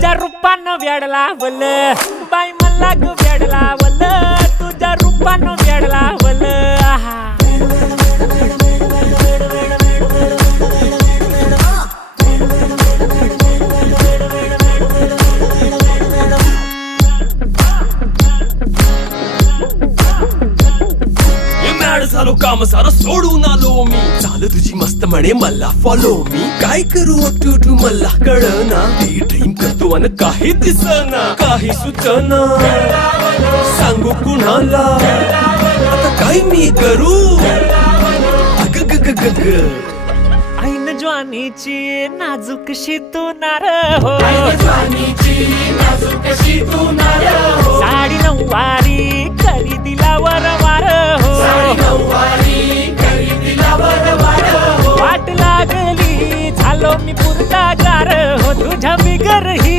तुझ्या रूपानं वेड लावल बाई मला ग वेड लावल तुझ्या रूपानं वेड लावल आहा झालो काम सारं सोडून आलो मी चाल तुझी मस्त म्हणे मला फॉलो मी काय करू टू मला कळना ती ड्रीम करतो अन काही दिसना काही सुचना सांगू कुणाला आता काय मी करू अग ग ग ग ग ऐन ज्वानीची नाजूकशी तू नार हो साडी नऊवारी करी दिला वरवार हो वाट लागली झालो मी पुरता गार हो तुझ्या बिगर ही